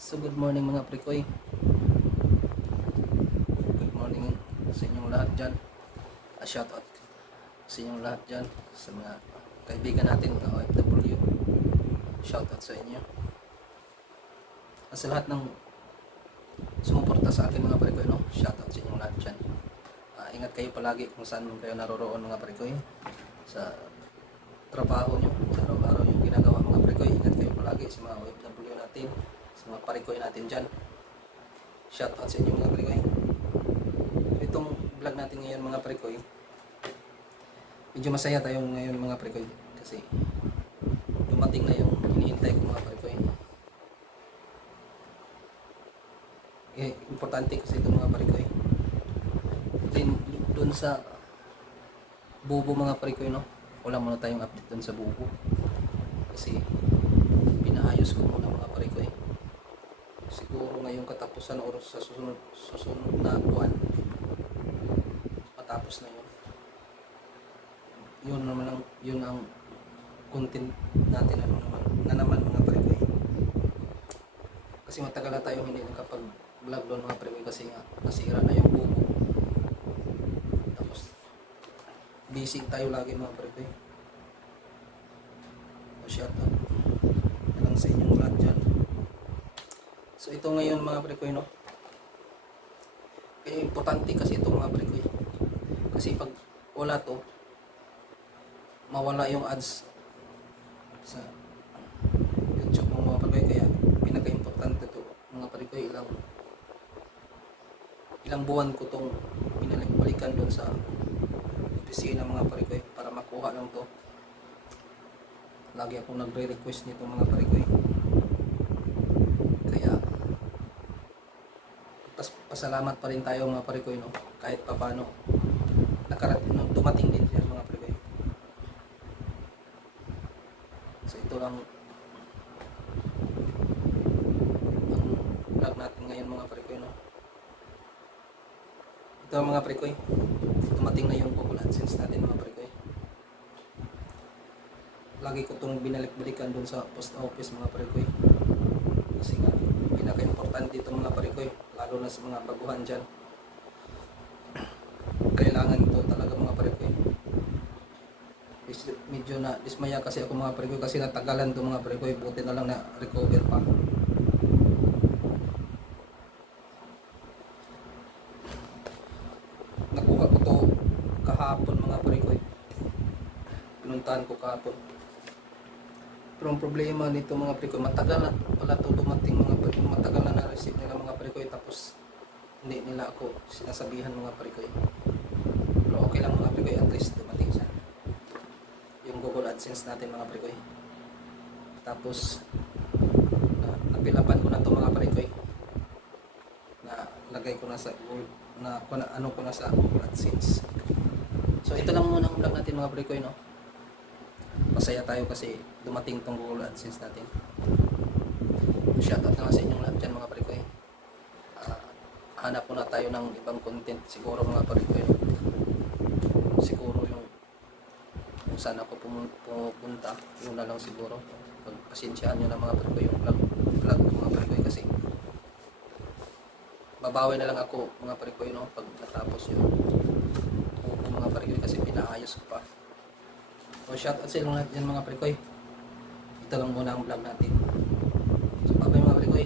So good morning mga prekoy. Good morning sa inyong lahat dyan. A shout out sa inyong lahat dyan. Sa mga kaibigan natin na OFW. Shout out sa inyo. Sa lahat ng sumuporta sa akin mga prekoy, no? Shout out sa inyong lahat dyan. Ah, ingat kayo palagi kung saan kayo naroroon mga prekoy. Sa trabaho nyo, sa araw-araw yung ginagawa mga prekoy. Ingat kayo palagi sa mga OFW natin, sa mga parikoy natin dyan. Shout out sa inyo mga parikoy. Itong vlog natin ngayon mga parikoy, medyo masaya tayo ngayon mga parikoy kasi dumating na yung hinihintay ko mga parikoy. Eh, importante kasi ito mga parikoy. Din doon sa bubo mga parikoy no, wala muna tayong update doon sa bubo. Kasi pinaayos ko muna mga parikoy ngayong katapusan o sa susunod, susunod na buwan. Matapos na yun. Yun naman ang yun ang content natin ano naman na naman mga prekoy kasi matagal na tayo hindi nakapag vlog doon mga prekoy kasi nga nasira na yung buko. Tapos busy tayo lagi mga prekoy shout out na lang sa inyong lahat dyan So ito ngayon mga prekoy no. Kaya importante kasi ito mga prekoy. Kasi pag wala to, mawala yung ads sa YouTube mo mga prekoy. Kaya pinaka-importante to mga prekoy ilang ilang buwan ko tong binalik-balikan doon sa opisina mga prekoy para makuha lang to. Lagi akong nagre-request nito mga prekoy. Kaya pas pasalamat pa rin tayo mga parikoy no? Kahit papano nakarating no, dumating din siya mga parikoy so ito lang ang vlog natin ngayon mga parikoy no? Ito mga parikoy dumating na yung Google AdSense natin mga parikoy lagi ko itong binalik-balikan dun sa post office mga parikoy kasi nga pinaka-importante dito mga parikoy lalo na sa mga baguhan dyan. Kailangan ito talaga mga parikoy Is- medyo na dismaya kasi ako mga parikoy kasi natagalan to mga parikoy buti na lang na recover pa. Nakuha ko to kahapon mga parikoy pinuntahan ko kahapon. Pero ang problema nito mga prekoy, matagal na pala ito dumating. prekoy, na-receive nila mga prekoy, tapos hindi nila ako sinasabihan mga prekoy. Pero okay lang mga prekoy, at least dumating siya. Yung Google AdSense natin mga prekoy. Tapos, na, napilapan ko na to mga prekoy. Na lagay ko na sa na, na ano ko na sa Google AdSense. So ito lang muna ang vlog natin mga prekoy, no? masaya tayo kasi dumating tong Google AdSense natin. Shoutout na nga sa inyong lahat dyan mga parikoy. Ah, hanap muna tayo ng ibang content siguro mga. No? Siguro yung kung saan ako pumu- pumupunta, yun na lang siguro. Pagpasensyaan nyo na mga parikoy yung vlog, vlog ko, mga parikoy kasi babawi na lang ako mga parikoy no pag natapos yung mga parikoy kasi pinaayos ko pa. So shout out sa inyong lahat dyan mga prekoy. Ito lang muna ang vlog natin. So, bye-bye mga kalikoy.